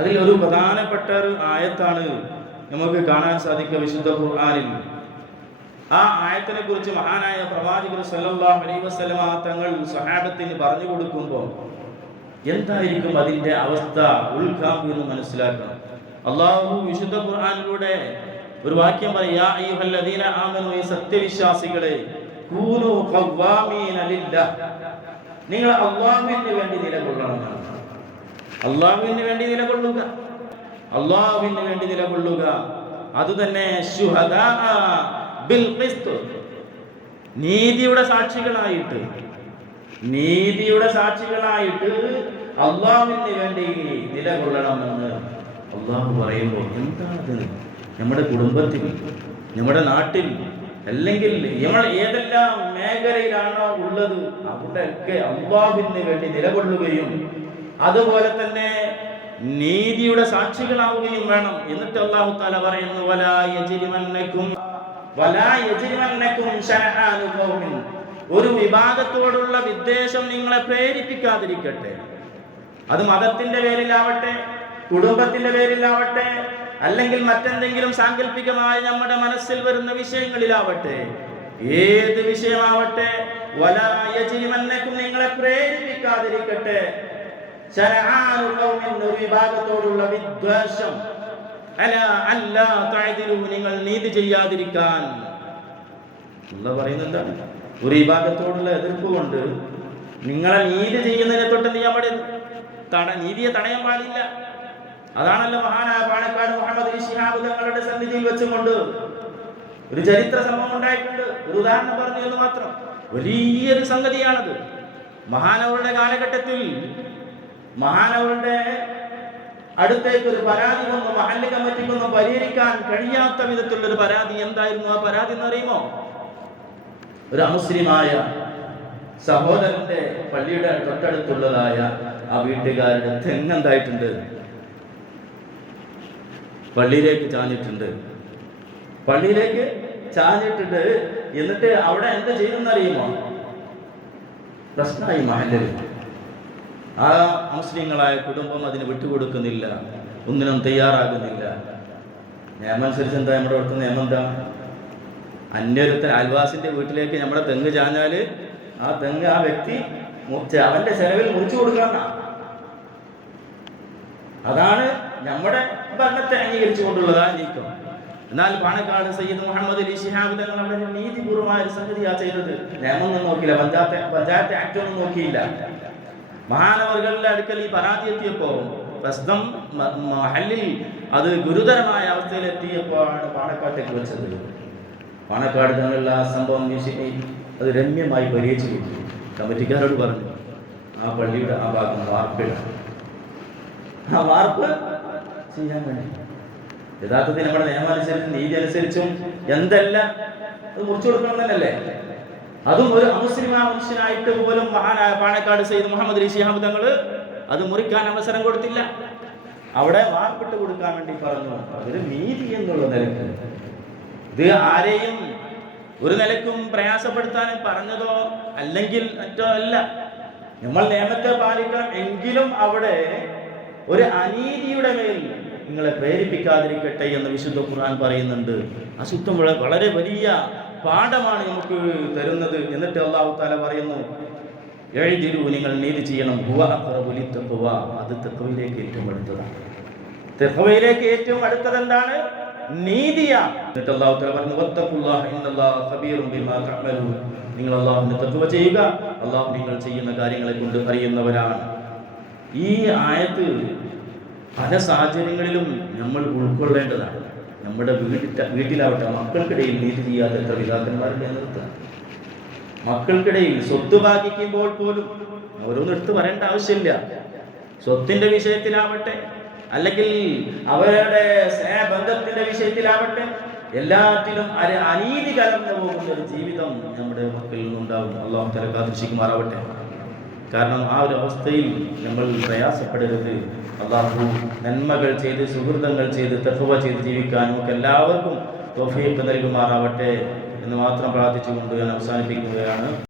അതിൽ ഒരു പ്രധാനപ്പെട്ട ഒരു ആയത്താണ് നമുക്ക് കാണാൻ സാധിക്കുക വിശുദ്ധ ഖുർആനിൽ. ആ ആയത്തിനെ കുറിച്ച് മഹാനായ പ്രവാചകർ സല്ലല്ലാഹു അലൈഹി വസല്ലമ തങ്ങൾ സ്വഹാബത്തിന് പറഞ്ഞു കൊടുക്കുമ്പോൾ എന്തായിരിക്കും അതിന്റെ അവസ്ഥ, ഉൾക്കാമ്പ് എന്ന് മനസ്സിലാക്കണം. അള്ളാഹു വിശുദ്ധ ഖുർആനിലൂടെ ഒരു വാക്യം പറയും, യാ അയ്യുഹല്ലദീന ആമനൂ, ഈ സത്യവിശ്വാസികളെ, കൂനൂ ഖവ്വാമീന ലില്ലാഹ്, നിങ്ങൾ അല്ലാഹുവിന് വേണ്ടി നിലകൊള്ളണം. അല്ലാഹുവിന് വേണ്ടി നിലകൊള്ളുക, അല്ലാഹുവിന് വേണ്ടി നിലകൊള്ളുക. അതുതന്നെ ശുഹദാ ബിൽ ഖിസ്ത്, നീതിയുടെ സാക്ഷികളായിട്ട്, നീതിയുടെ സാക്ഷികളായിട്ട് അല്ലാഹുവിന് വേണ്ടി നിലകൊള്ളണമെന്ന് അല്ലാഹു പറയുമ്പോൾ എന്താണത്? നമ്മുടെ കുടുംബത്തിൽ, നമ്മുടെ നാട്ടിൽ, അല്ലെങ്കിൽ നമ്മൾ ഏതെല്ലാം മേഖലയിലാണോ ഉള്ളത് അവിടെയൊക്കെ അല്ലാഹുവിന് വേണ്ടി നിലകൊള്ളുകയും അതുപോലെ തന്നെ നീതിയുടെ സാക്ഷികളാവുകയും വേണം. എന്നിട്ട് അല്ലാഹു തആല പറയുന്നു, വലാ യജ്രിമന്നകും ശനആനു ഖൗമിൻ, ഒരു വിഭാഗത്തോടുള്ള വിദ്വേഷം നിങ്ങളെ പ്രേരിപ്പിക്കാതിരിക്കട്ടെ. അത് മതത്തിന്റെ പേരിലാവട്ടെ, കുടുംബത്തിന്റെ പേരിലാവട്ടെ, അല്ലെങ്കിൽ മറ്റെന്തെങ്കിലും സാങ്കല്പികമായ നമ്മുടെ മനസ്സിൽ വരുന്ന വിഷയങ്ങളിലാവട്ടെ, ഏത് വിഷയമാവട്ടെ, വലാ യജ്രിമന്നകും, നിങ്ങളെ പ്രേരിപ്പിക്കാതിരിക്കട്ടെ, ശനആനു ഖൗമിൻ, ഒരു വിഭാഗത്തോടുള്ള വിദ്വേഷം, അലാ അല്ലാ തഅദിലു, നിങ്ങൾ നീതി ചെയ്യാതിരിക്കാൻ. അല്ലാഹു പറയുന്നത് എന്താണ്? ഒരു വിഭാഗത്തോടുള്ള എതിർപ്പ് കൊണ്ട് നിങ്ങളെ നീതി ചെയ്യുന്നതിനെ തൊട്ട് നീതിയെ തടയാൻ പാടില്ല. അതാണല്ലോ മഹാനായ പാണക്കാട് മുഹമ്മദ് ശിഹാബ് തങ്ങളുടെ സന്നിധിയിൽ വെച്ചുകൊണ്ട് ഒരു ചരിത്ര സംഭവം ഉണ്ടായിട്ടുണ്ട്. ഒരു ഉദാഹരണം പറഞ്ഞു എന്ന് മാത്രം. വലിയൊരു സംഗതിയാണത്. മഹാനവരുടെ കാലഘട്ടത്തിൽ മഹാനവരുടെ അടുത്തേക്ക് ഒരു പരാതി വന്നു. മഹല്ല് കമ്മിറ്റിക്കൊന്നും പരിഹരിക്കാൻ കഴിയാത്ത വിധത്തിലുള്ളൊരു പരാതി. എന്തായിരുന്നു ആ പരാതി എന്നറിയുമോ? ഒരു അമുസ്ലിമായ സഹോദരന്റെ പള്ളിയുടെ തൊട്ടടുത്തുള്ളതായ ആ വീട്ടുകാരുടെ തെങ്ങെന്തായിട്ടുണ്ട്, പള്ളിയിലേക്ക് ചാഞ്ഞിട്ടുണ്ട്. പള്ളിയിലേക്ക് ചാഞ്ഞിട്ടുണ്ട്. എന്നിട്ട് അവിടെ എന്ത് ചെയ്യുന്നറിയുമോ? പ്രശ്നമായി മഹല്ലിൽ. ആ മുസ്ലിങ്ങളായ കുടുംബം അതിന് വിട്ടുകൊടുക്കുന്നില്ല, ഒന്നിനും തയ്യാറാകുന്നില്ല. നിയമം അനുസരിച്ച് എന്താ നമ്മുടെ അടുത്ത നിയമം? എന്താ? അന്യൊരുത്തൻ അയൽവാസിന്റെ വീട്ടിലേക്ക് നമ്മുടെ തെങ്ങ് ചാഞ്ഞാൽ ആ തെങ്ങ് ആ വ്യക്തി അവന്റെ ചെലവിൽ മുറിച്ചു കൊടുക്കണം. അതാണ് നമ്മുടെ ഭരണത്തെ അംഗീകരിച്ചുകൊണ്ടുള്ളതാ നീക്കം. എന്നാൽ പാണക്കാട് സയ്യിദ് മുഹമ്മദ് അലി ശിഹാബ് തങ്ങൾ അവിടെ നീതിപൂർവമായ ഒരു സംഗതിയാ ചെയ്തത്. നിയമമൊന്നും നോക്കിയില്ല, പഞ്ചായത്ത് ആക്ട് ഒന്നും നോക്കിയില്ല. മഹാനവറുകളുടെ അടുക്കൽ ഈ പരാതി എത്തിയപ്പോൾ പ്രശ്നം മഹല്ലിൽ അത് ഗുരുതരമായ അവസ്ഥയിലെത്തിയപ്പോഴാണ് പാണക്കാട്ടേക്ക് വെച്ചത്. പാണക്കാട് തങ്ങളുള്ള ആ സംഭവം അത് രമ്യമായി പരിഹരിച്ചു കൊടുത്തു. കമ്മിറ്റിക്കാരോട് പറഞ്ഞു, ആ പള്ളിയുടെ ആ ഭാഗം വാർപ്പിടാം. ആ വാർപ്പ് ചെയ്യാൻ വേണ്ടി യഥാർത്ഥത്തിൽ നമ്മുടെ നിയമമനുസരിച്ചും നീതി അനുസരിച്ചും എന്തെല്ലാം അത് മുറിച്ചു കൊടുക്കണം തന്നെയല്ലേ? അതും ഒരു അമുസ്ലിമായ മനുഷ്യനായിട്ട് പോലും മഹാനായ പാണക്കാട് സയ്യിദ് മുഹമ്മദ് അലി ശിഹാബ് തങ്ങൾ അത് മുറിക്കാൻ അവസരം കൊടുത്തില്ല. അവിടെ വാർപ്പിട്ട് കൊടുക്കാൻ വേണ്ടി പറഞ്ഞു. അതൊരു നീതി എന്നുള്ള നിലക്ക്, ഇത് ആരെയും ഒരു നിലക്കും പ്രയാസപ്പെടുത്താനും പറഞ്ഞതോ അല്ലെങ്കിൽ മറ്റോ അല്ല. നമ്മൾ നിയമത്തെ പാലിക്കണം. എങ്കിലും അവിടെ ഒരു അനീതിയുടെ മേൽ നിങ്ങളെ പ്രേരിപ്പിക്കാതിരിക്കട്ടെ എന്ന് വിശുദ്ധ ഖുർആൻ പറയുന്നുണ്ട്. അശുദ്ധം വളരെ വലിയ പാഠമാണ് നമുക്ക് തരുന്നത്. എന്നിട്ട് അല്ലാഹു തആല പറയുന്നു, എഴുതിരു, നിങ്ങൾ നീതി ചെയ്യണം. ഹുവ അഖ്റബു ലിത്തഖ്വ, അത് തഖ്വയിലേക്ക് ഏറ്റവും അടുത്തതാണ്. തഖ്വയിലേക്ക് ഏറ്റവും അടുത്തത് എന്താണ്? നീതിയാണ്. എന്നിട്ട് അല്ലാഹു തആല പറഞ്ഞു, വത്തഖുല്ലാഹ ഇന്നല്ലാഹ ഖബീറുൻ ബിമാ തഅമലൂൻ, നിങ്ങൾ അല്ലാഹുവിനെ തഖ്വ ചെയ്യുക, അല്ലാഹു നിങ്ങൾ ചെയ്യുന്ന കാര്യങ്ങളെ കൊണ്ട് അറിയുന്നവരാണ്. ഈ ആയത്ത് പല സാഹചര്യങ്ങളിലും നമ്മൾ ഉൾക്കൊള്ളേണ്ടതാണ്. നമ്മുടെ വീട്ടിലാവട്ടെ, മക്കൾക്കിടയിൽ നീതി ചെയ്യാത്ത എത്ര പിതാക്കന്മാരുടെ നിർത്തുക. മക്കൾക്കിടയിൽ സ്വത്ത് ഭാഗിക്കുമ്പോൾ പോലും അവരൊന്നും എടുത്തു പറയേണ്ട ആവശ്യമില്ല. സ്വത്തിന്റെ വിഷയത്തിലാവട്ടെ, അല്ലെങ്കിൽ അവരുടെ സ്നേഹബന്ധത്തിന്റെ വിഷയത്തിലാവട്ടെ, എല്ലാറ്റിലും അനീതി കലർന്നു പോകുന്ന ഒരു ജീവിതം നമ്മുടെ മക്കളിൽ നിന്നുണ്ടാവും. അല്ലാഹു തആല കാത്തുരക്ഷിക്കുമാറാവട്ടെ. കാരണം ആ ഒരു അവസ്ഥയിൽ നമ്മൾ പ്രയാസപ്പെടരുത്. അല്ലാഹു നന്മകൾ ചെയ്ത്, സുഹൃതങ്ങൾ ചെയ്ത്, തഖ്വ ചെയ്ത് ജീവിക്കാൻ നമുക്ക് എല്ലാവർക്കും തൗഫീഖ് നൽകുമാറാവട്ടെ എന്ന് മാത്രം പ്രാർത്ഥിച്ചുകൊണ്ട് ഞാൻ അവസാനിപ്പിക്കുകയാണ്.